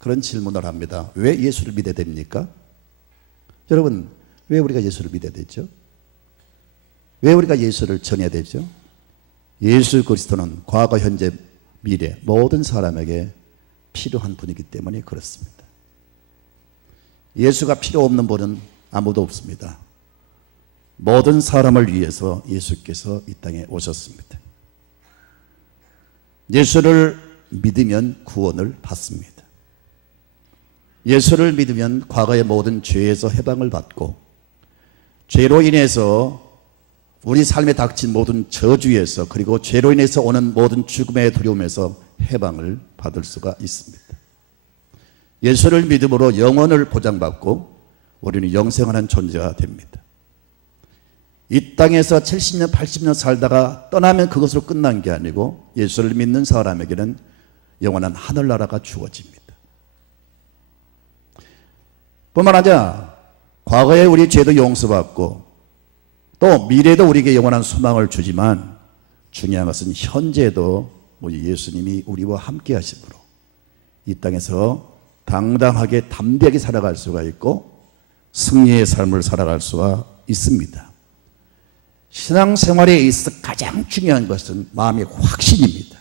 그런 질문을 합니다. 왜 예수를 믿어야 됩니까? 여러분, 왜 우리가 예수를 믿어야 되죠? 왜 우리가 예수를 전해야 되죠? 예수 그리스도는 과거, 현재, 미래 모든 사람에게 필요한 분이기 때문에 그렇습니다. 예수가 필요 없는 분은 아무도 없습니다. 모든 사람을 위해서 예수께서 이 땅에 오셨습니다. 예수를 믿으면 구원을 받습니다. 예수를 믿으면 과거의 모든 죄에서 해방을 받고, 죄로 인해서 우리 삶에 닥친 모든 저주에서, 그리고 죄로 인해서 오는 모든 죽음의 두려움에서 해방을 받을 수가 있습니다. 예수를 믿음으로 영원을 보장받고 우리는 영생하는 존재가 됩니다. 이 땅에서 70년, 80년 살다가 떠나면 그것으로 끝난 게 아니고 예수를 믿는 사람에게는 영원한 하늘나라가 주어집니다. 뿐만 아니라 과거에 우리 죄도 용서받고 또 미래도 우리에게 영원한 소망을 주지만, 중요한 것은 현재도 우리 예수님이 우리와 함께 하심으로 이 땅에서 당당하게 담대하게 살아갈 수가 있고 승리의 삶을 살아갈 수가 있습니다. 신앙생활에 있어 가장 중요한 것은 마음의 확신입니다.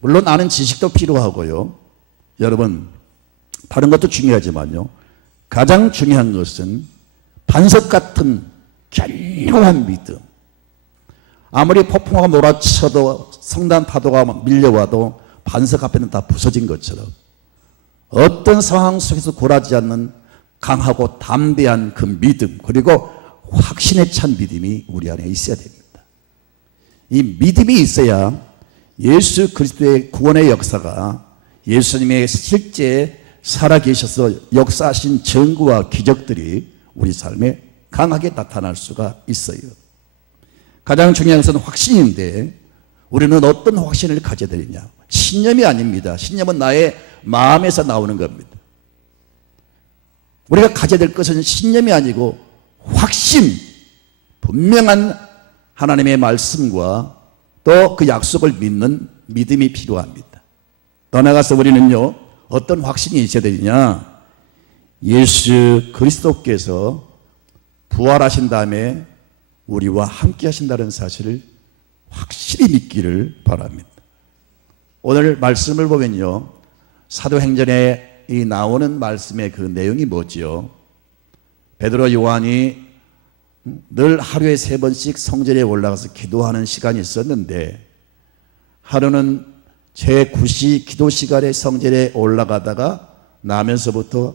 물론 아는 지식도 필요하고요, 여러분 다른 것도 중요하지만요, 가장 중요한 것은 반석 같은 견고한 믿음. 아무리 폭풍우가 몰아쳐도, 성난 파도가 밀려와도 반석 앞에는 다 부서진 것처럼 어떤 상황 속에서 굴하지 않는 강하고 담대한 그 믿음, 그리고 확신에 찬 믿음이 우리 안에 있어야 됩니다. 이 믿음이 있어야 예수 그리스도의 구원의 역사가, 예수님의 실제 살아계셔서 역사하신 증거와 기적들이 우리 삶에 강하게 나타날 수가 있어요. 가장 중요한 것은 확신인데, 우리는 어떤 확신을 가져야 되느냐? 신념이 아닙니다. 신념은 나의 마음에서 나오는 겁니다. 우리가 가져야 될 것은 신념이 아니고 확신, 분명한 하나님의 말씀과 또 그 약속을 믿는 믿음이 필요합니다. 더 나아가서 우리는요, 어떤 확신이 있어야 되느냐? 예수 그리스도께서 부활하신 다음에 우리와 함께 하신다는 사실을 확실히 믿기를 바랍니다. 오늘 말씀을 보면요, 사도행전에 이 나오는 말씀의 그 내용이 뭐지요? 베드로, 요한이 늘 하루에 3번씩 성전에 올라가서 기도하는 시간이 있었는데, 하루는 제9시 기도 시간에 성전에 올라가다가 나면서부터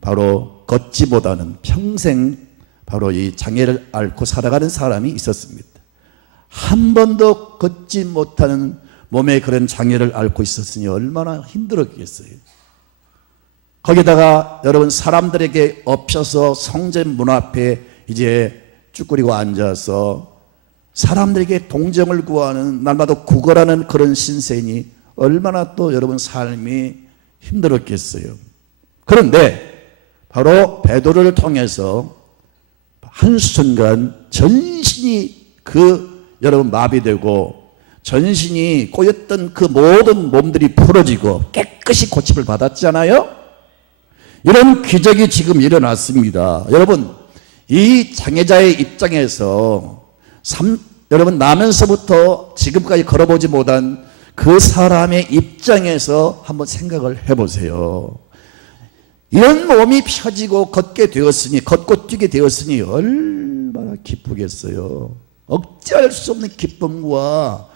바로 걷지 못하는, 평생 바로 이 장애를 앓고 살아가는 사람이 있었습니다. 한 번도 걷지 못하는 몸에 그런 장애를 앓고 있었으니 얼마나 힘들었겠어요. 거기다가 여러분, 사람들에게 엎혀서 성전 문 앞에 이제 쭈그리고 앉아서 사람들에게 동정을 구하는, 날마다 구걸하는 그런 신세니 얼마나 또 여러분 삶이 힘들었겠어요. 그런데 바로 베드로를 통해서 한순간 전신이 여러분 마비되고 전신이 꼬였던 그 모든 몸들이 풀어지고 깨끗이 고침을 받았잖아요. 이런 기적이 지금 일어났습니다. 여러분, 이 장애자의 입장에서 여러분 나면서부터 지금까지 걸어보지 못한 그 사람의 입장에서 한번 생각을 해보세요. 이런 몸이 펴지고 걷게 되었으니, 걷고 뛰게 되었으니 얼마나 기쁘겠어요. 억제할 수 없는 기쁨과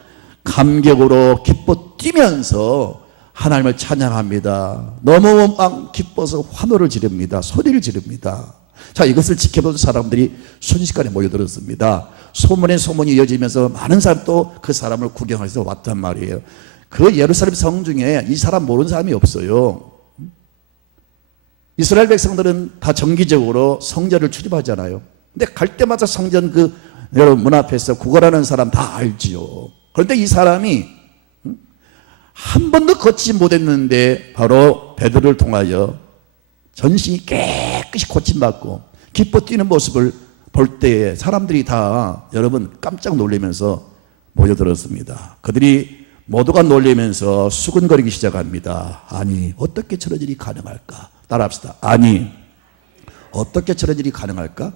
감격으로 기뻐 뛰면서 하나님을 찬양합니다. 너무 막 기뻐서 환호를 지릅니다. 소리를 지릅니다. 자, 이것을 지켜보는 사람들이 순식간에 모여들었습니다. 소문에 소문이 이어지면서 많은 사람이 또 그 사람을 구경해서 왔단 말이에요. 그 예루살렘 성 중에 이 사람 모르는 사람이 없어요. 이스라엘 백성들은 다 정기적으로 성전을 출입하잖아요. 근데 갈 때마다 성전 여러분 문 앞에서 구걸하는 사람 다 알지요. 그런데 이 사람이 한 번도 걷지 못했는데 바로 베드로를 통하여 전신이 깨끗이 고침받고 기뻐 뛰는 모습을 볼 때에 사람들이 다 여러분 깜짝 놀라면서 모여들었습니다. 그들이 모두가 놀리면서 수근거리기 시작합니다. 아니, 어떻게 저런 일이 가능할까? 따라합시다. 아니, 어떻게 저런 일이 가능할까?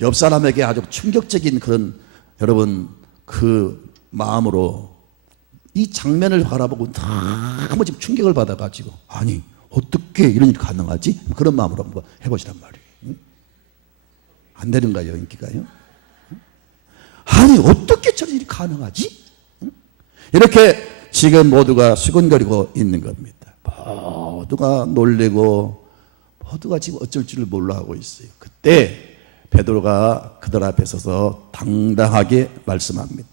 옆 사람에게 아주 충격적인 그런, 여러분, 그 마음으로 이 장면을 바라보고 너무 지금 충격을 받아가지고, 아니, 어떻게 이런 일이 가능하지? 그런 마음으로 한번 해보시란 말이에요. 안 되는가요, 인기가요? 아니, 어떻게 저런 일이 가능하지? 이렇게 지금 모두가 수근거리고 있는 겁니다. 모두가 놀래고 모두가 지금 어쩔 줄을 몰라 하고 있어요. 그때 베드로가 그들 앞에 서서 당당하게 말씀합니다.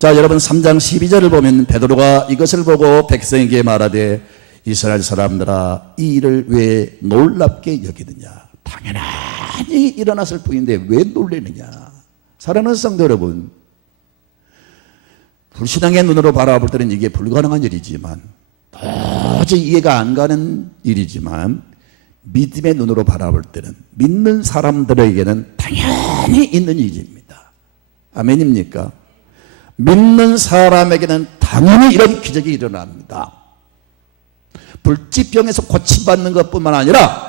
자, 여러분 3장 12절을 보면 베드로가 이것을 보고 백성에게 말하되 이스라엘 사람들아 이 일을 왜 놀랍게 여기느냐. 당연히 일어났을 뿐인데 왜 놀래느냐. 사랑하는 성도 여러분, 불신앙의 눈으로 바라볼 때는 이게 불가능한 일이지만, 도저히 이해가 안 가는 일이지만, 믿음의 눈으로 바라볼 때는 믿는 사람들에게는 당연히 있는 일입니다. 아멘입니까? 믿는 사람에게는 당연히 이런 기적이 일어납니다. 불치병에서 고침받는 것뿐만 아니라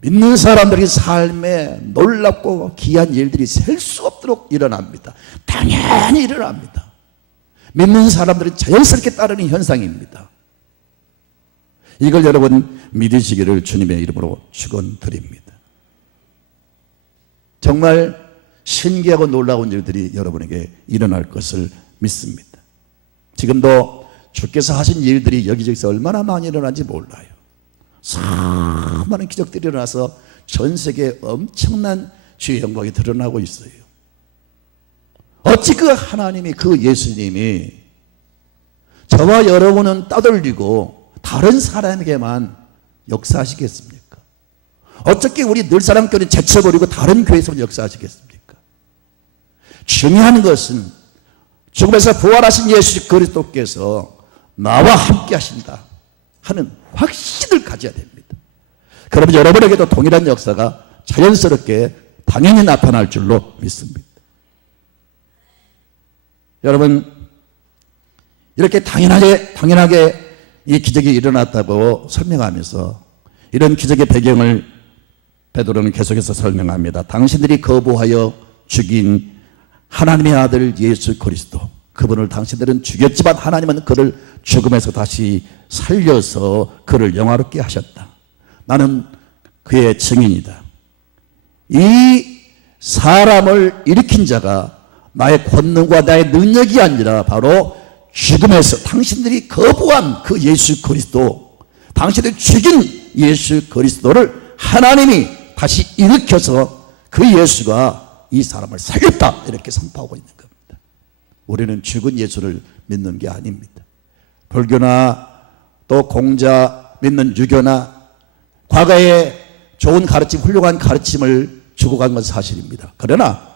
믿는 사람들의 삶에 놀랍고 귀한 일들이 셀 수 없도록 일어납니다. 당연히 일어납니다. 믿는 사람들은 자연스럽게 따르는 현상입니다. 이걸 여러분 믿으시기를 주님의 이름으로 축원드립니다. 정말 신기하고 놀라운 일들이 여러분에게 일어날 것을 믿습니다. 지금도 주께서 하신 일들이 여기저기서 얼마나 많이 일어난지 몰라요. 수많은 기적들이 일어나서 전 세계에 엄청난 주의 영광이 드러나고 있어요. 어찌 그 하나님이, 그 예수님이 저와 여러분은 떠돌리고 다른 사람에게만 역사하시겠습니까? 어떻게 우리 늘사랑교회는 제쳐버리고 다른 교회에서 역사하시겠습니까? 중요한 것은 죽음에서 부활하신 예수 그리스도께서 나와 함께 하신다 하는 확신을 가져야 됩니다. 그러면 여러분에게도 동일한 역사가 자연스럽게 당연히 나타날 줄로 믿습니다. 여러분, 이렇게 당연하게 이 기적이 일어났다고 설명하면서 이런 기적의 배경을 베드로는 계속해서 설명합니다. 당신들이 거부하여 죽인 하나님의 아들 예수 그리스도, 그분을 당신들은 죽였지만 하나님은 그를 죽음에서 다시 살려서 그를 영화롭게 하셨다. 나는 그의 증인이다. 이 사람을 일으킨 자가 나의 권능과 나의 능력이 아니라 바로 죽음에서 당신들이 거부한 그 예수 그리스도, 당신들이 죽인 예수 그리스도를 하나님이 다시 일으켜서 그 예수가 이 사람을 살렸다, 이렇게 선포하고 있는 겁니다. 우리는 죽은 예수를 믿는 게 아닙니다. 불교나 또 공자 믿는 유교나 과거에 좋은 가르침, 훌륭한 가르침을 주고 간 건 사실입니다. 그러나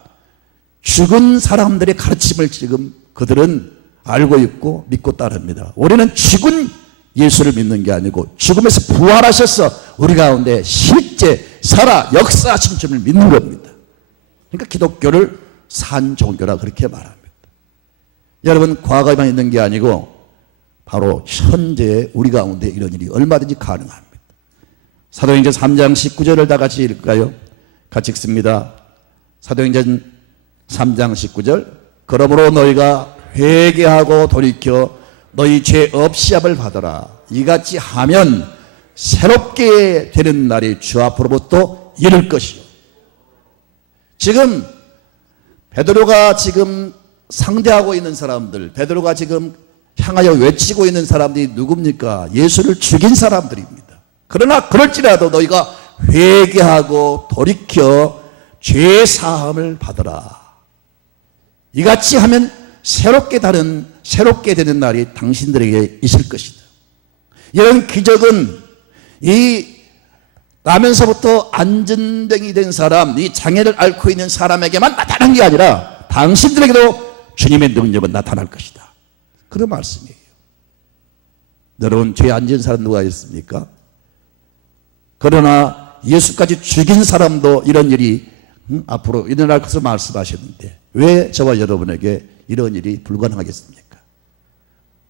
죽은 사람들의 가르침을 지금 그들은 알고 있고 믿고 따릅니다. 우리는 죽은 예수를 믿는 게 아니고 죽음에서 부활하셔서 우리 가운데 실제 살아 역사하신 줄을 믿는 겁니다. 그러니까 기독교를 산 종교라 그렇게 말합니다. 여러분, 과거에만 있는 게 아니고 바로 현재 우리 가운데 이런 일이 얼마든지 가능합니다. 사도행전 3장 19절을 다 같이 읽을까요? 같이 읽습니다. 사도행전 3장 19절. 그러므로 너희가 회개하고 돌이켜 너희 죄 없이함을 받아라. 이같이 하면 새롭게 되는 날이 주 앞으로부터 이를 것이요. 지금 베드로가 지금 상대하고 있는 사람들, 베드로가 지금 향하여 외치고 있는 사람들이 누굽니까? 예수를 죽인 사람들입니다. 그러나 그럴지라도 너희가 회개하고 돌이켜 죄 사함을 받아라. 이같이 하면 새롭게 되는 날이 당신들에게 있을 것이다. 이런 기적은 이 나면서부터 안전병이 된 사람, 이 장애를 앓고 있는 사람에게만 나타난 게 아니라 당신들에게도 주님의 능력은 나타날 것이다. 그런 말씀이에요. 여러분, 죄 안 지은 사람 누가 있습니까? 그러나 예수까지 죽인 사람도 이런 일이 앞으로 일어날 것을 말씀하셨는데 왜 저와 여러분에게 이런 일이 불가능하겠습니까?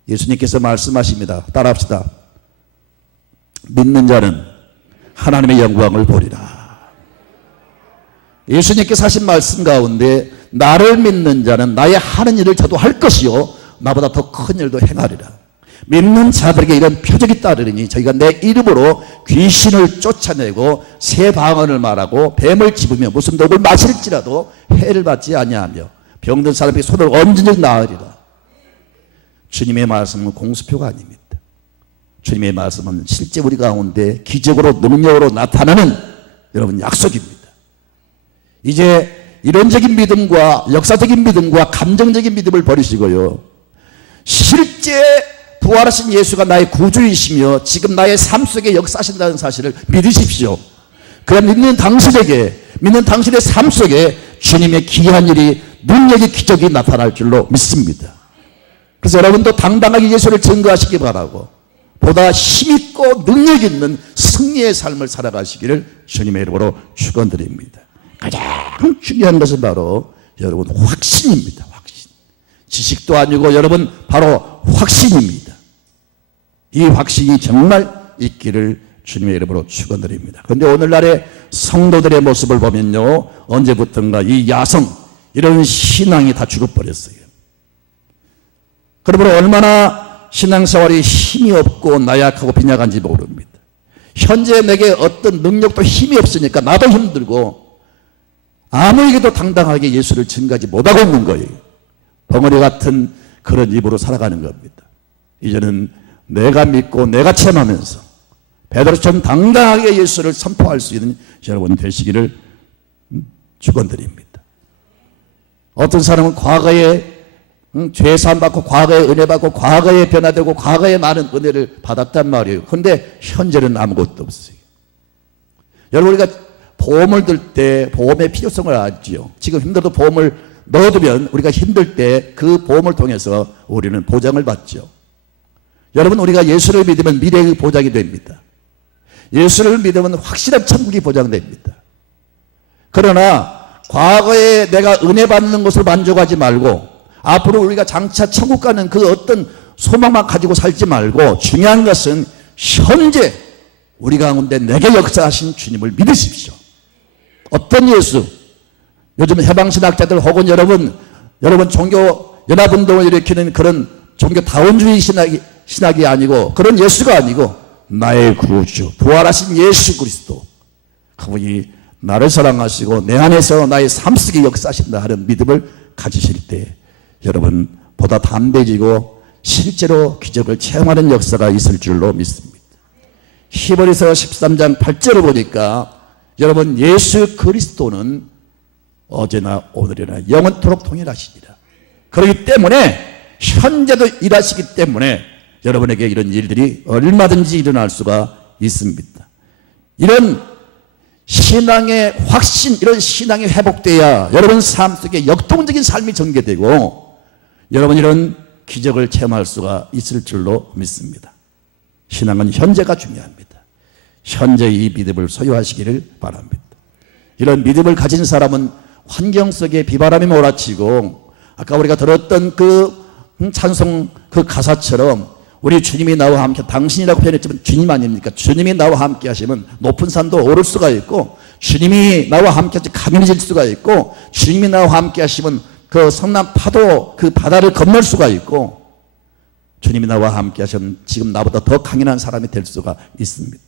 예수님께서 말씀하십니다. 따라합시다. 믿는 자는 하나님의 영광을 보리라. 예수님께서 하신 말씀 가운데 나를 믿는 자는 나의 하는 일을 저도 할 것이요 나보다 더 큰 일도 행하리라. 믿는 자들에게 이런 표적이 따르니 저희가 내 이름으로 귀신을 쫓아내고 새 방언을 말하고 뱀을 집으며 무슨 독을 마실지라도 해를 받지 아니하며 병든 사람에게 손을 얹은즉 나으리라. 주님의 말씀은 공수표가 아닙니다. 주님의 말씀은 실제 우리 가운데 기적으로 능력으로 나타나는 여러분 약속입니다. 이제 이론적인 믿음과 역사적인 믿음과 감정적인 믿음을 버리시고요, 실제 부활하신 예수가 나의 구주이시며 지금 나의 삶 속에 역사하신다는 사실을 믿으십시오. 그럼 믿는 당신의 삶 속에 주님의 귀한 일이, 능력의 기적이 나타날 줄로 믿습니다. 그래서 여러분도 당당하게 예수를 증거하시기 바라고 보다 힘있고 능력 있는 승리의 삶을 살아가시기를 주님의 이름으로 축원드립니다. 가장 중요한 것은 바로 여러분 확신입니다. 확신. 지식도 아니고 여러분 바로 확신입니다. 이 확신이 정말 있기를 주님의 이름으로 축원드립니다. 그런데 오늘날의 성도들의 모습을 보면요, 언제부턴가 이 야성, 이런 신앙이 다 죽어버렸어요. 그러므로 얼마나 신앙생활이 힘이 없고 나약하고 빈약한지 모릅니다. 현재 내게 어떤 능력도 힘이 없으니까 나도 힘들고 아무에게도 당당하게 예수를 증거하지 못하고 있는 거예요. 벙어리 같은 그런 입으로 살아가는 겁니다. 이제는 내가 믿고 내가 체험하면서 베드로처럼 당당하게 예수를 선포할 수 있는 여러분 되시기를 축원드립니다. 어떤 사람은 과거에 죄 사함받고 과거에 은혜 받고 과거에 변화되고 과거에 많은 은혜를 받았단 말이에요. 그런데 현재는 아무것도 없어요. 여러분, 우리가 보험을 들 때 보험의 필요성을 알지요. 지금 힘들어도 보험을 넣어두면 우리가 힘들 때 그 보험을 통해서 우리는 보장을 받죠. 여러분, 우리가 예수를 믿으면 미래의 보장이 됩니다. 예수를 믿으면 확실한 천국이 보장됩니다. 그러나 과거에 내가 은혜 받는 것을 만족하지 말고 앞으로 우리가 장차 천국 가는 그 어떤 소망만 가지고 살지 말고 중요한 것은 현재 우리 가운데 내게 역사하신 주님을 믿으십시오. 어떤 예수? 요즘 해방신학자들 혹은 여러분 종교 연합운동을 일으키는 그런 종교다원주의 신학이 아니고 그런 예수가 아니고 나의 구주 부활하신 예수 그리스도, 그분이 나를 사랑하시고 내 안에서 나의 삶 속에 역사하신다 하는 믿음을 가지실 때 여러분 보다 담대해지고 실제로 기적을 체험하는 역사가 있을 줄로 믿습니다. 히브리서 13장 8절을 보니까 여러분 예수 그리스도는 어제나 오늘이나 영원토록 동일하시니라. 그렇기 때문에 현재도 일하시기 때문에 여러분에게 이런 일들이 얼마든지 일어날 수가 있습니다. 이런 신앙의 확신, 이런 신앙이 회복돼야 여러분 삶 속에 역동적인 삶이 전개되고 여러분 이런 기적을 체험할 수가 있을 줄로 믿습니다. 신앙은 현재가 중요합니다. 현재 이 믿음을 소유하시기를 바랍니다. 이런 믿음을 가진 사람은 환경 속에 비바람이 몰아치고 아까 우리가 들었던 그 찬송 그 가사처럼 우리 주님이 나와 함께, 당신이라고 표현했지만 주님 아닙니까? 주님이 나와 함께 하시면 높은 산도 오를 수가 있고, 주님이 나와 함께 하시면 강인해질 수가 있고, 주님이 나와 함께 하시면 그 성난 파도 그 바다를 건널 수가 있고, 주님이 나와 함께 하시면 지금 나보다 더 강인한 사람이 될 수가 있습니다.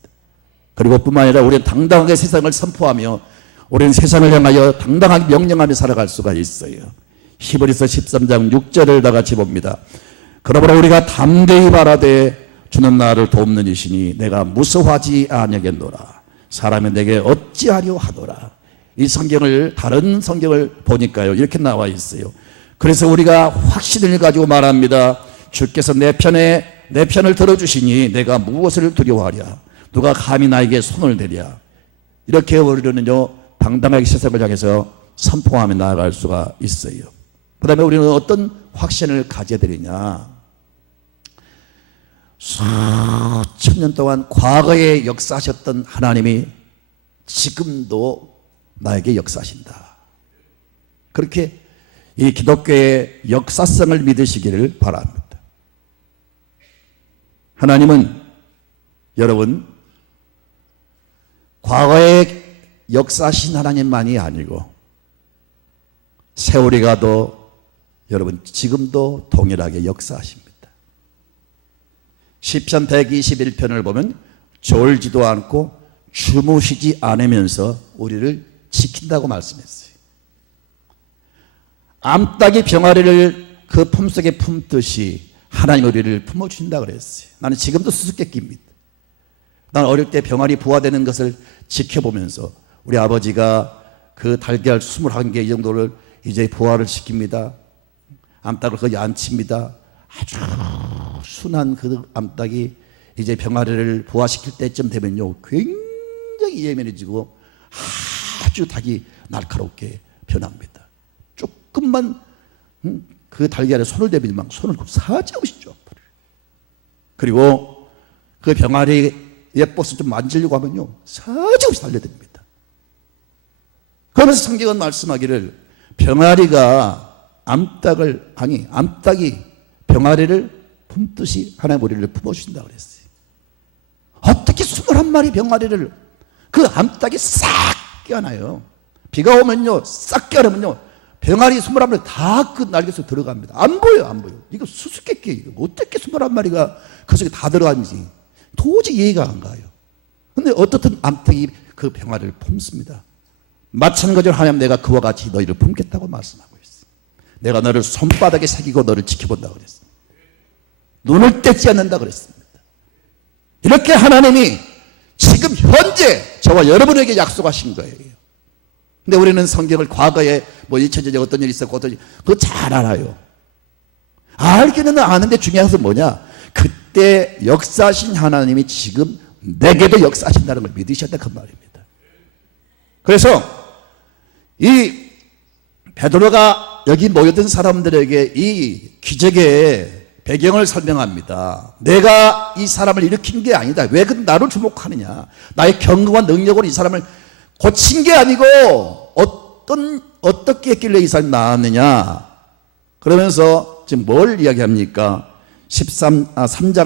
그리고 뿐만 아니라 우리는 당당하게 세상을 선포하며 우리는 세상을 향하여 당당하게 명령하며 살아갈 수가 있어요. 히브리서 13장 6절을 다 같이 봅니다. 그러므로 우리가 담대히 바라되 주는 나를 돕는 이시니 내가 무서워하지 아니하겠노라. 사람이 내게 어찌하려 하노라. 이 성경을, 다른 성경을 보니까요 이렇게 나와 있어요. 그래서 우리가 확신을 가지고 말합니다. 주께서 내 편을 들어주시니 내가 무엇을 두려워하랴. 누가 감히 나에게 손을 대랴. 이렇게 우리는요 당당하게 세상을 향해서 선포하며 나아갈 수가 있어요. 그 다음에 우리는 어떤 확신을 가져야 되느냐. 수천 년 동안 과거에 역사하셨던 하나님이 지금도 나에게 역사하신다. 그렇게 이 기독교의 역사성을 믿으시기를 바랍니다. 하나님은 여러분 과거에 역사하신 하나님만이 아니고 세월이 가도 여러분 지금도 동일하게 역사하십니다. 시편 121편을 보면 졸지도 않고 주무시지 않으면서 우리를 지킨다고 말씀했어요. 암탉이 병아리를 그 품속에 품듯이 하나님 우리를 품어주신다고 그랬어요. 나는 지금도 수수께끼입니다. 난 어릴 때 병아리 부화되는 것을 지켜보면서 우리 아버지가 그 달걀 21개 이 정도를 이제 부화를 시킵니다. 암탉을 거기 앉힙니다. 아주 순한 그 암탉이 이제 병아리를 부화시킬 때쯤 되면요 굉장히 예민해지고 아주 닭이 날카롭게 변합니다. 조금만 그 달걀에 손을 대면 막 손을 사지없이 쪼아버려요. 그리고 그 병아리 예뻐서 좀 만지려고 하면요 사지없이 달려듭니다. 그러면서 성경은 말씀하기를 병아리가 암탉이 병아리를 품듯이 하나님 우리를 품어주신다고 그랬어요. 어떻게 21마리 병아리를 그 암탉이 싹 껴안아요. 비가 오면요 싹 껴안으면요 병아리 21마리 다 그 날개 속에 들어갑니다. 안 보여. 이거 수수께끼. 어떻게 21마리가 그 속에 다 들어가는지 도저히 이해가 안 가요. 근데 어떻든 암탉이 그 병아리를 품습니다. 마찬가지로 하나님 내가 그와 같이 너희를 품겠다고 말씀하고 있어. 내가 너를 손바닥에 새기고 너를 지켜본다고 그랬습니다. 눈을 떼지 않는다 그랬습니다. 이렇게 하나님이 지금 현재 저와 여러분에게 약속하신 거예요. 근데 우리는 성경을 과거에 뭐 2000년에 어떤 일이 있었고 어떤 일이 그거 잘 알아요. 알기는 아는데 중요한 것은 뭐냐? 그때 역사하신 하나님이 지금 내게도 역사하신다는 걸 믿으셔야 된다 그 말입니다. 그래서 이 베드로가 여기 모여든 사람들에게 이 기적의 배경을 설명합니다. 내가 이 사람을 일으킨 게 아니다. 왜 나를 주목하느냐? 나의 경험과 능력으로 이 사람을 고친 게 아니고 어떻게 했길래 이 사람이 나았느냐? 그러면서 지금 뭘 이야기합니까? 3장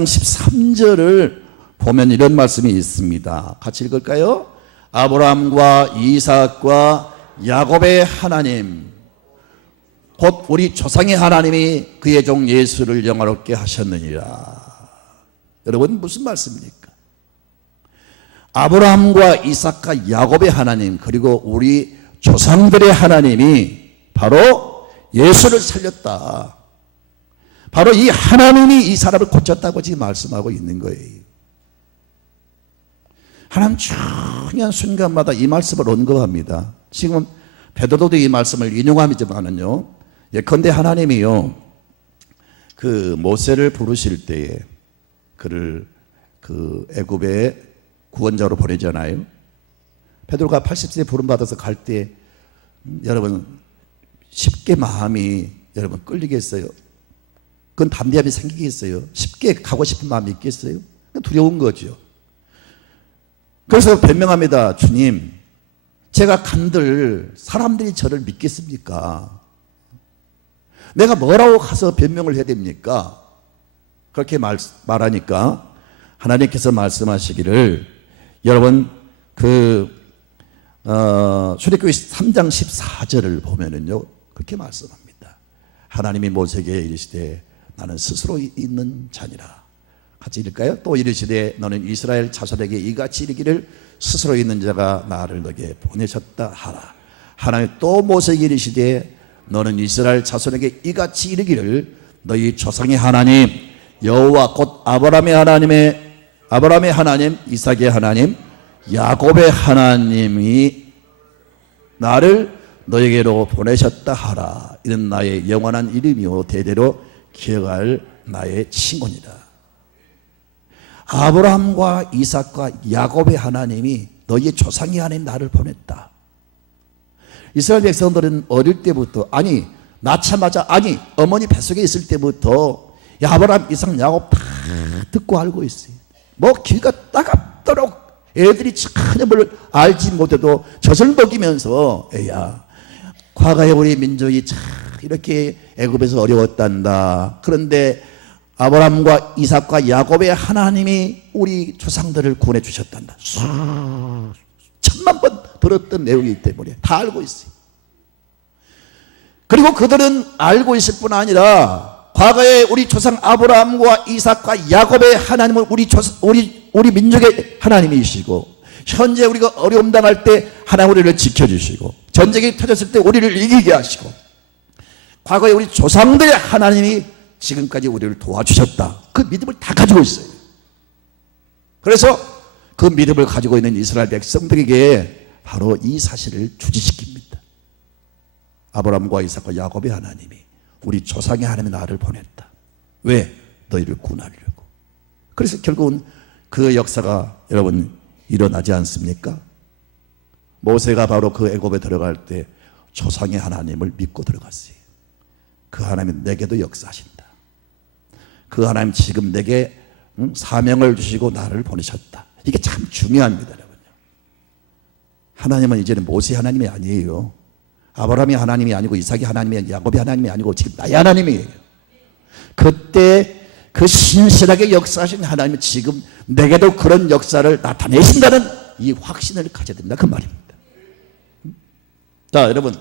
13절을 보면 이런 말씀이 있습니다. 같이 읽을까요? 아브라함과 이삭과 야곱의 하나님 곧 우리 조상의 하나님이 그의 종 예수를 영화롭게 하셨느니라. 여러분 무슨 말씀입니까? 아브라함과 이삭과 야곱의 하나님 그리고 우리 조상들의 하나님이 바로 예수를 살렸다. 바로 이 하나님이 이 사람을 고쳤다고 지금 말씀하고 있는 거예요. 하나님 중요한 순간마다 이 말씀을 언급합니다. 지금 베드로도 이 말씀을 인용하지만은요. 예컨대 하나님이요 그 모세를 부르실 때에 그를 그 애굽의 구원자로 보내잖아요. 베드로가 80세에 부름받아서 갈 때 여러분 쉽게 마음이 여러분 끌리겠어요? 그건 담대함이 생기겠어요? 쉽게 가고 싶은 마음이 있겠어요? 두려운 거죠. 그래서 변명합니다. 주님, 제가 간들 사람들이 저를 믿겠습니까? 내가 뭐라고 가서 변명을 해야 됩니까? 그렇게 말하니까 하나님께서 말씀하시기를 여러분 출애굽기 3장 14절을 보면은요 그렇게 말씀합니다. 하나님이 모세에게 이르시되 나는 스스로 있는 자니라. 같이 읽을까요? 또 이르시되 너는 이스라엘 자손에게 이같이 이르기를 스스로 있는 자가 나를 너에게 보내셨다 하라. 하나님 또 모세에게 이르시되 너는 이스라엘 자손에게 이같이 이르기를 너희 조상의 하나님 여호와 곧 아브라함의 하나님 이삭의 하나님 야곱의 하나님이 나를 너에게로 보내셨다 하라. 이는 나의 영원한 이름이요 대대로 기억할 나의 칭호니라. 아브라함과 이삭과 야곱의 하나님이 너희의 조상의 하나님 나를 보냈다. 이스라엘 백성들은 어릴 때부터 낳자마자 어머니 뱃속에 있을 때부터 아브라함, 이삭, 야곱 다 듣고 알고 있어요. 뭐 귀가 따갑도록 애들이 전혀 뭘 알지 못해도 젖을 먹이면서 애야 과거에 우리 민족이 참 이렇게 애굽에서 어려웠단다. 그런데 아브라함과 이삭과 야곱의 하나님이 우리 조상들을 구원해 주셨단다. 천만 번 들었던 내용이기 때문에 다 알고 있어요. 그리고 그들은 알고 있을 뿐 아니라 과거에 우리 조상 아브라함과 이삭과 야곱의 하나님은 우리 민족의 하나님이시고, 현재 우리가 어려움 당할 때 하나님 우리를 지켜주시고, 전쟁이 터졌을 때 우리를 이기게 하시고, 과거에 우리 조상들의 하나님이 지금까지 우리를 도와주셨다. 그 믿음을 다 가지고 있어요. 그래서 그 믿음을 가지고 있는 이스라엘 백성들에게 바로 이 사실을 주지시킵니다. 아브라함과 이삭과 야곱의 하나님이, 우리 조상의 하나님이 나를 보냈다. 왜? 너희를 구원하려고. 그래서 결국은 그 역사가 여러분 일어나지 않습니까? 모세가 바로 그 애굽에 들어갈 때 조상의 하나님을 믿고 들어갔어요. 그 하나님은 내게도 역사하신다. 그 하나님 지금 내게 사명을 주시고 나를 보내셨다. 이게 참 중요합니다, 여러분요. 하나님은 이제는 모세 하나님이 아니에요. 아브라함이 하나님이 아니고 이삭이 하나님이 아니고 야곱이 하나님이 아니고 지금 나의 하나님이에요. 그때 그 신실하게 역사하신 하나님은 지금 내게도 그런 역사를 나타내신다는 이 확신을 가져야 된다, 그 말입니다. 자, 여러분,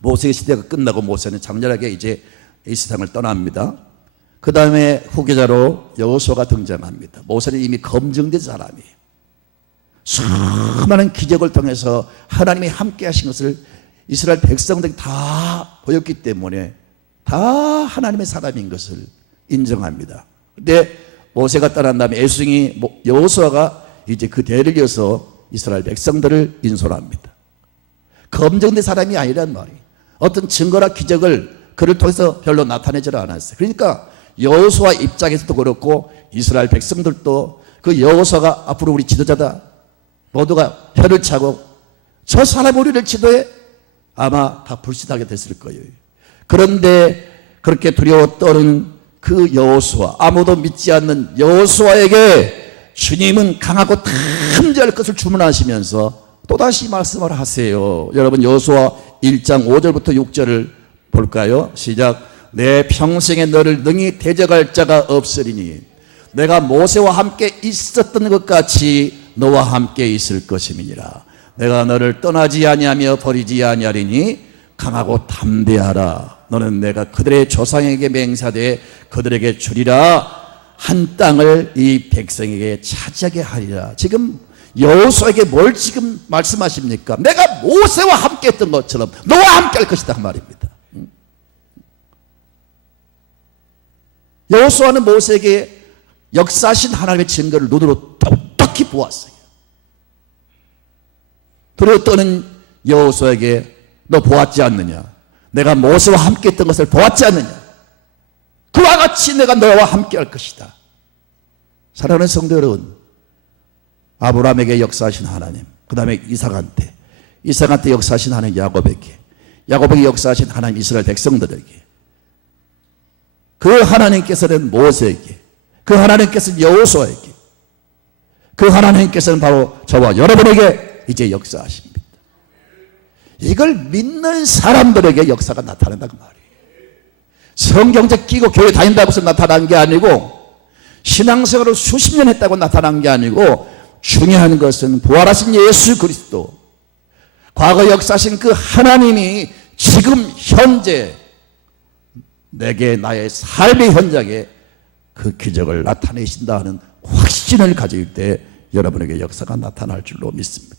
모세의 시대가 끝나고 모세는 장렬하게 이제 이 세상을 떠납니다. 그 다음에 후계자로 여호수아가 등장합니다. 모세는 이미 검증된 사람이에요. 수많은 기적을 통해서 하나님이 함께 하신 것을 이스라엘 백성들이 다 보였기 때문에 다 하나님의 사람인 것을 인정합니다. 근데 모세가 떠난 다음에 애수이 여호수아가 이제 그 대를 이어서 이스라엘 백성들을 인솔합니다. 검증된 사람이 아니란 말이에요. 어떤 증거나 기적을 그를 통해서 별로 나타내지 않았어요. 그러니까 여호수아 입장에서도 그렇고 이스라엘 백성들도 그 여호수아가 앞으로 우리 지도자다, 모두가 혀를 차고 저 사람 우리를 지도해, 아마 다 불신하게 됐을 거예요. 그런데 그렇게 두려워 떠는 그 여호수아, 아무도 믿지 않는 여호수아에게 주님은 강하고 탐지할 것을 주문하시면서 또다시 말씀을 하세요. 여러분, 여호수아 1장 5절부터 6절을 볼까요? 시작. 내 평생에 너를 능히 대적할 자가 없으리니 내가 모세와 함께 있었던 것 같이 너와 함께 있을 것임이니라. 내가 너를 떠나지 아니하며 버리지 아니하리니 강하고 담대하라. 너는 내가 그들의 조상에게 맹세하되 그들에게 주리라 한 땅을 이 백성에게 차지하게 하리라. 지금 여호수아에게 뭘 지금 말씀하십니까? 내가 모세와 함께 했던 것처럼 너와 함께 할 것이다, 그 말입니다. 여호수아는 모세에게 역사하신 하나님의 증거를 눈으로 똑똑히 보았어요. 두려워 떠는 여호수아에게 너 보았지 않느냐? 내가 모세와 함께 했던 것을 보았지 않느냐? 그와 같이 내가 너와 함께 할 것이다. 사랑하는 성도 여러분, 아브라함에게 역사하신 하나님, 그 다음에 이삭한테 역사하신 하나님, 야곱에게 역사하신 하나님, 이스라엘 백성들에게, 그 하나님께서는 모세에게, 그 하나님께서는 여호수아에게, 그 하나님께서는 바로 저와 여러분에게 이제 역사하십니다. 이걸 믿는 사람들에게 역사가 나타난다고 말이에요. 성경책 끼고 교회 다닌다고 해서 나타난 게 아니고, 신앙생활을 수십 년 했다고 나타난 게 아니고, 중요한 것은 부활하신 예수 그리스도, 과거 역사하신 그 하나님이 지금 현재 내게 나의 삶의 현장에 그 기적을 나타내신다 하는 확신을 가질 때 여러분에게 역사가 나타날 줄로 믿습니다.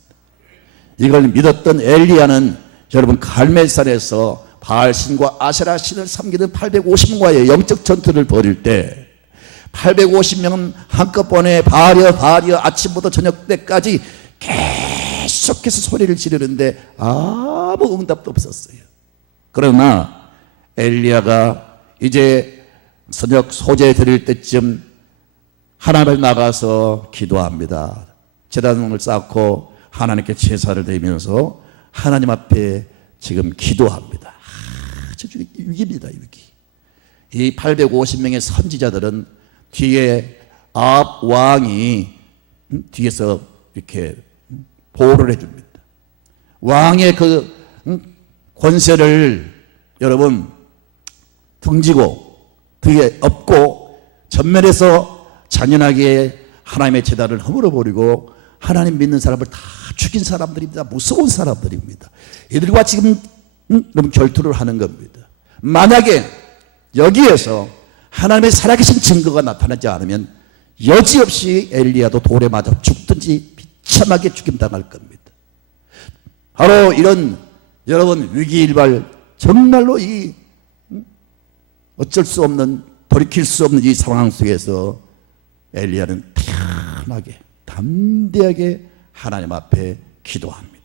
이걸 믿었던 엘리야는 여러분 갈멜산에서 바알신과 아세라신을 섬기는 850명과의 영적 전투를 벌일 때 850명은 한꺼번에 바알이여 아침부터 저녁 때까지 계속해서 소리를 지르는데 아무 응답도 없었어요. 그러나 엘리야가 이제 저녁 소재 드릴 때쯤 하나님을 나가서 기도합니다. 제단을 쌓고 하나님께 제사를 드리면서 하나님 앞에 지금 기도합니다. 아주 위기입니다, 위기. 이 850명의 선지자들은 뒤에 아합 왕이 뒤에서 이렇게 보호를 해줍니다. 왕의 그 권세를 여러분 등지고 등에 업고 전면에서 잔인하게 하나님의 제단을 허물어버리고 하나님 믿는 사람을 다 죽인 사람들입니다. 무서운 사람들입니다. 이들과 지금 결투를 하는 겁니다. 만약에 여기에서 하나님의 살아계신 증거가 나타나지 않으면 여지없이 엘리야도 돌에 맞아 죽든지 비참하게 죽임당할 겁니다. 바로 이런 여러분 위기일발 정말로 이 어쩔 수 없는 돌이킬 수 없는 이 상황 속에서 엘리야는 편하게 담대하게 하나님 앞에 기도합니다.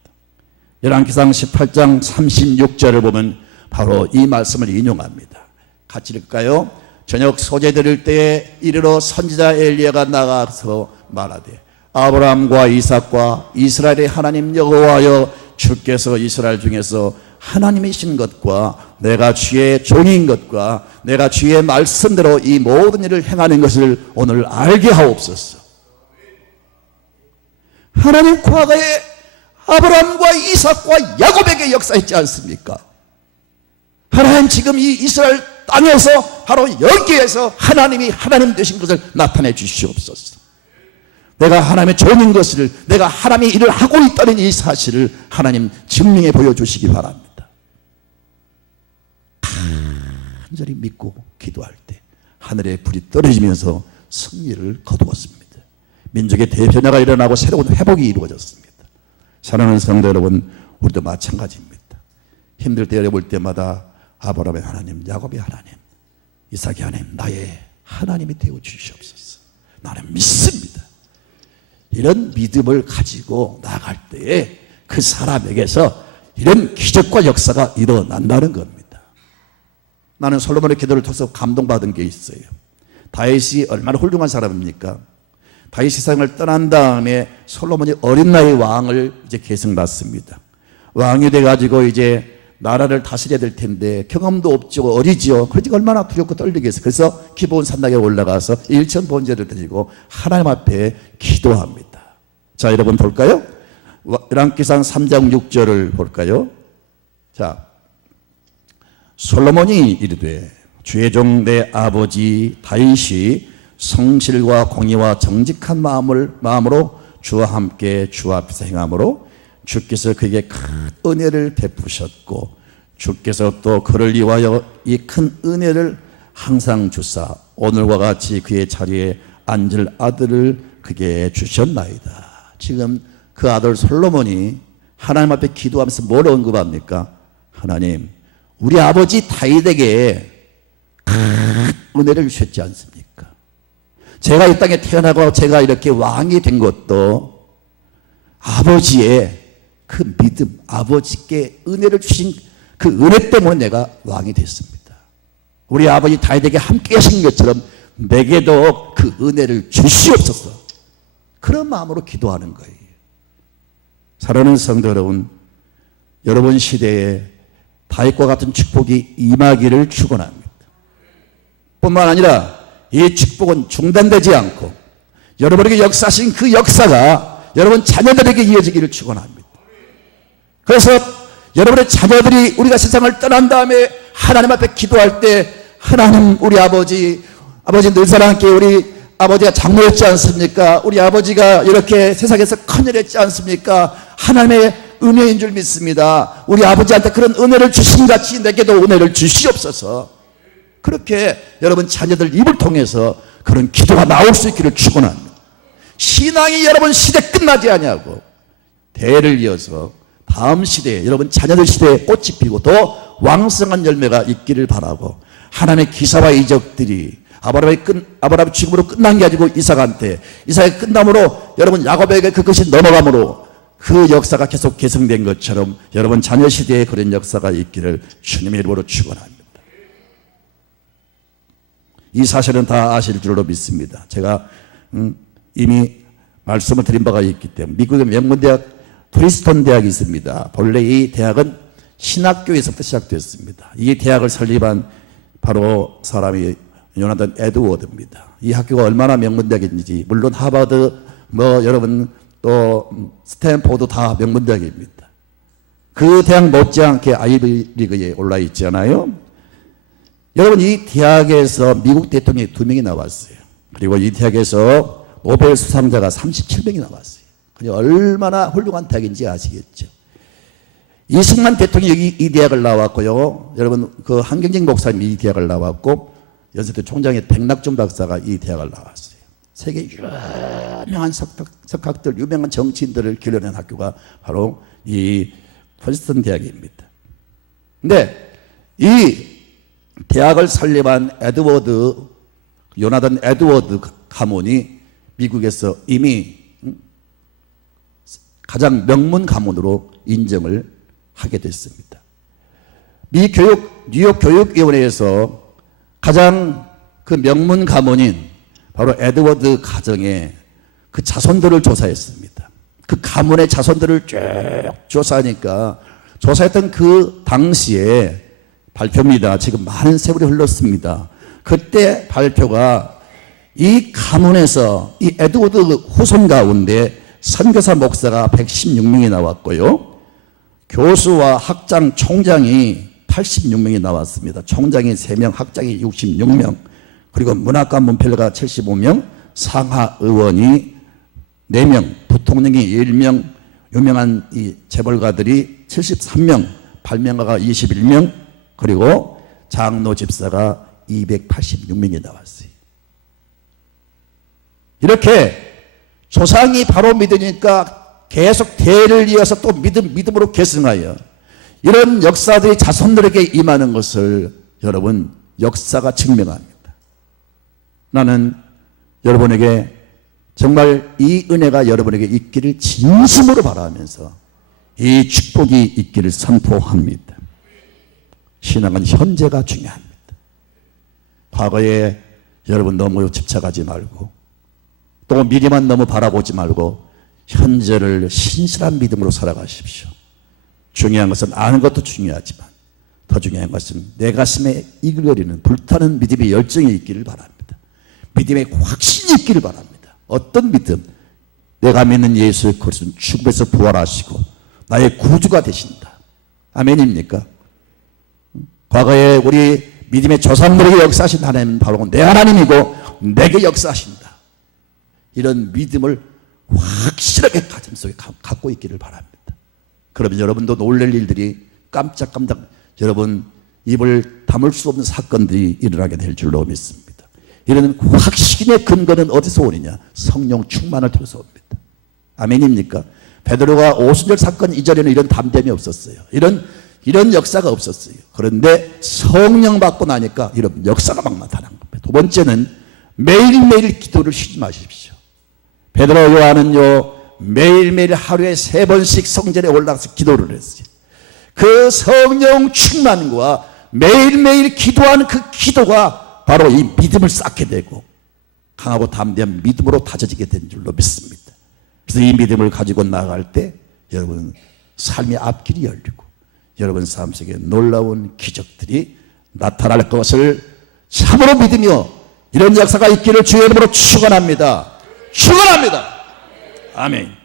열왕기상 18장 36절을 보면 바로 이 말씀을 인용합니다. 같이 읽을까요? 저녁 소재 드릴 때에 이르러 선지자 엘리야가 나가서 말하되 아브라함과 이삭과 이스라엘의 하나님 여호와여 주께서 이스라엘 중에서 하나님이신 것과 내가 주의 종인 것과 내가 주의 말씀대로 이 모든 일을 행하는 것을 오늘 알게 하옵소서. 하나님 과거에 아브라함과 이삭과 야곱에게 역사했지 않습니까? 하나님 지금 이 이스라엘 땅에서 바로 여기에서 하나님이 하나님 되신 것을 나타내 주시옵소서. 내가 하나님의 종인 것을, 내가 하나님의 일을 하고 있다는 이 사실을 하나님 증명해 보여주시기 바랍니다. 간절히 믿고 기도할 때 하늘에 불이 떨어지면서 승리를 거두었습니다. 민족의 대변화가 일어나고 새로운 회복이 이루어졌습니다. 사랑하는 성도 여러분, 우리도 마찬가지입니다. 힘들 때 어려울 때마다 아브라함의 하나님, 야곱의 하나님, 이삭의 하나님, 나의 하나님이 되어 주시옵소서. 나는 믿습니다. 이런 믿음을 가지고 나아갈 때에 그 사람에게서 이런 기적과 역사가 일어난다는 겁니다. 나는 솔로몬의 기도를 통해서 감동받은 게 있어요. 다윗이 얼마나 훌륭한 사람입니까? 다윗이 세상을 떠난 다음에 솔로몬이 어린 나이 왕을 이제 계승받습니다. 왕이 돼가지고 이제 나라를 다스려야 될 텐데 경험도 없죠, 어리지요. 그러니까 얼마나 두렵고 떨리겠어요. 그래서 기브온 산당에 올라가서 일천 번제를 드리고 하나님 앞에 기도합니다. 자, 여러분 볼까요? 열왕기상 3장 6절을 볼까요? 자, 솔로몬이 이르되 주의 종 내 아버지 다윗이 성실과 공의와 정직한 마음으로 주와 함께 주 앞에서 행함으로 주께서 그에게 큰 은혜를 베푸셨고 주께서 또 그를 위하여 이 큰 은혜를 항상 주사 오늘과 같이 그의 자리에 앉을 아들을 그에게 주셨나이다. 지금 그 아들 솔로몬이 하나님 앞에 기도하면서 뭘 언급합니까? 하나님, 우리 아버지 다윗에게 큰 은혜를 주셨지 않습니까? 제가 이 땅에 태어나고 제가 이렇게 왕이 된 것도 아버지의 그 믿음, 아버지께 은혜를 주신 그 은혜 때문에 내가 왕이 됐습니다. 우리 아버지 다윗에게 함께 하신 것처럼 내게도 그 은혜를 주시옵소서. 그런 마음으로 기도하는 거예요. 사랑하는 성도 여러분, 여러분 시대에 다윗과 같은 축복이 임하기를 축원합니다. 뿐만 아니라 이 축복은 중단되지 않고 여러분에게 역사하신 그 역사가 여러분 자녀들에게 이어지기를 축원합니다. 그래서 여러분의 자녀들이 우리가 세상을 떠난 다음에 하나님 앞에 기도할 때 하나님, 우리 아버지 늘 사랑께 우리 아버지가 장로였지 않습니까? 우리 아버지가 이렇게 세상에서 큰일 했지 않습니까? 하나님의 은혜인 줄 믿습니다. 우리 아버지한테 그런 은혜를 주신 같이 내게도 은혜를 주시옵소서. 그렇게 여러분 자녀들 입을 통해서 그런 기도가 나올 수 있기를 축원합니다. 신앙이 여러분 시대 끝나지 아니하고 대를 이어서 다음 시대에 여러분 자녀들 시대에 꽃이 피고 더 왕성한 열매가 있기를 바라고 하나님의 기사와 이적들이 아브라함의 죽음으로 끝난 게 아니고 이삭한테, 이삭의 끝남으로 여러분 야곱에게 그것이 넘어감으로 그 역사가 계속 계승된 것처럼 여러분 자녀 시대에 그런 역사가 있기를 주님의 이름으로 축원합니다. 이 사실은 다 아실 줄로 믿습니다. 제가 이미 말씀을 드린 바가 있기 때문에 미국의 명문대학 프리스턴 대학이 있습니다. 본래 이 대학은 신학교에서부터 시작됐습니다. 이 대학을 설립한 바로 사람이 요나단 에드워드입니다. 이 학교가 얼마나 명문대학인지, 물론 하버드 여러분 또 스탠포드 다 명문대학입니다. 그 대학 못지않게 아이비리그에 올라 있잖아요. 여러분, 이 대학에서 미국 대통령이 2명이 나왔어요. 그리고 이 대학에서 노벨 수상자가 37명이 나왔어요. 얼마나 훌륭한 대학인지 아시겠죠? 이승만 대통령이 이 대학을 나왔고요. 여러분, 그 한경직 목사님이 이 대학을 나왔고, 연세대 총장의 백낙준 박사가 이 대학을 나왔어요. 세계 유명한 석학들, 유명한 정치인들을 길러낸 학교가 바로 이 프린스턴 대학입니다. 근데 이 대학을 설립한 요나단 에드워드 가문이 미국에서 이미 가장 명문 가문으로 인정을 하게 됐습니다. 뉴욕 교육위원회에서 가장 그 명문 가문인 바로 에드워드 가정의 그 자손들을 조사했습니다. 그 가문의 자손들을 쭉 조사하니까, 조사했던 그 당시에 발표입니다. 지금 많은 세월이 흘렀습니다. 그때 발표가 이 가문에서 이 에드워드 후손 가운데 선교사 목사가 116명이 나왔고요. 교수와 학장, 총장이 86명이 나왔습니다. 총장이 3명, 학장이 66명, 그리고 문학과 문필가 75명, 상하 의원이 4명, 부통령이 1명, 유명한 이 재벌가들이 73명, 발명가가 21명, 그리고 장로 집사가 286명이 나왔어요. 이렇게 조상이 바로 믿으니까 계속 대를 이어서 또 믿음으로 계승하여 이런 역사들이 자손들에게 임하는 것을 여러분, 역사가 증명합니다. 나는 여러분에게 정말 이 은혜가 여러분에게 있기를 진심으로 바라면서 이 축복이 있기를 선포합니다. 신앙은 현재가 중요합니다. 과거에 여러분 너무 집착하지 말고, 또 미래만 너무 바라보지 말고 현재를 신실한 믿음으로 살아가십시오. 중요한 것은 아는 것도 중요하지만 더 중요한 것은 내 가슴에 이글거리는 불타는 믿음의 열정이 있기를 바랍니다. 믿음의 확신이 있기를 바랍니다. 어떤 믿음? 내가 믿는 예수 그리스도는 죽음에서 부활하시고 나의 구주가 되신다. 아멘입니까? 과거에 우리 믿음의 조상들에게 역사하신 하나님은 바로 내 하나님이고 내게 역사하신다. 이런 믿음을 확실하게 가슴속에 갖고 있기를 바랍니다. 그러면 여러분도 놀랄 일들이 깜짝깜짝 여러분 입을 다물 수 없는 사건들이 일어나게 될 줄로 믿습니다. 이런 확신의 근거는 어디서 오느냐? 성령 충만을 통해서 옵니다. 아멘입니까? 베드로가 오순절 사건 이전에는 이런 담대함이 없었어요. 이런 역사가 없었어요. 그런데 성령 받고 나니까 이런 역사가 막 나타난 겁니다. 두 번째는 매일매일 기도를 쉬지 마십시오. 베드로 요한은요, 매일매일 하루에 3번씩 성전에 올라가서 기도를 했어요. 그 성령 충만과 매일매일 기도하는 그 기도가 바로 이 믿음을 쌓게 되고 강하고 담대한 믿음으로 다져지게 된 줄로 믿습니다. 그래서 이 믿음을 가지고 나아갈 때 여러분 삶의 앞길이 열리고 여러분 삶 속에 놀라운 기적들이 나타날 것을 참으로 믿으며 이런 역사가 있기를 주의 이름으로 축원합니다. 축원합니다. 아멘.